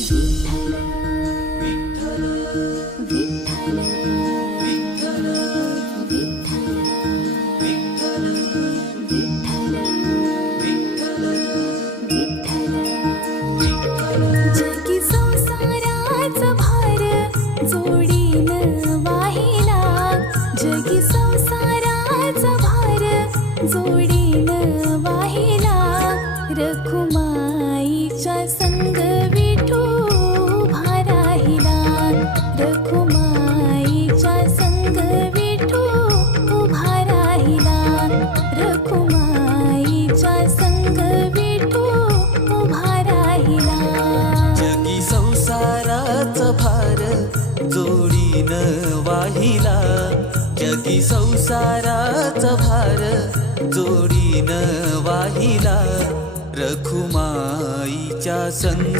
जगी संसाराचा भार जोडीनं वाहिला, जगी संसाराचा भार जोडीनं वाहिला. रखुमाईच्या संग विठू उभा राहिला, रखुमाईच्या संग विठू उभा राहिला, रखुमाईच्या संग विठू उभा राहिला. जगी संसाराचा भार जोडीनं वाहिला, जगी संसाराचा भार जोडीनं वाहिला. रखुमाईच्या संग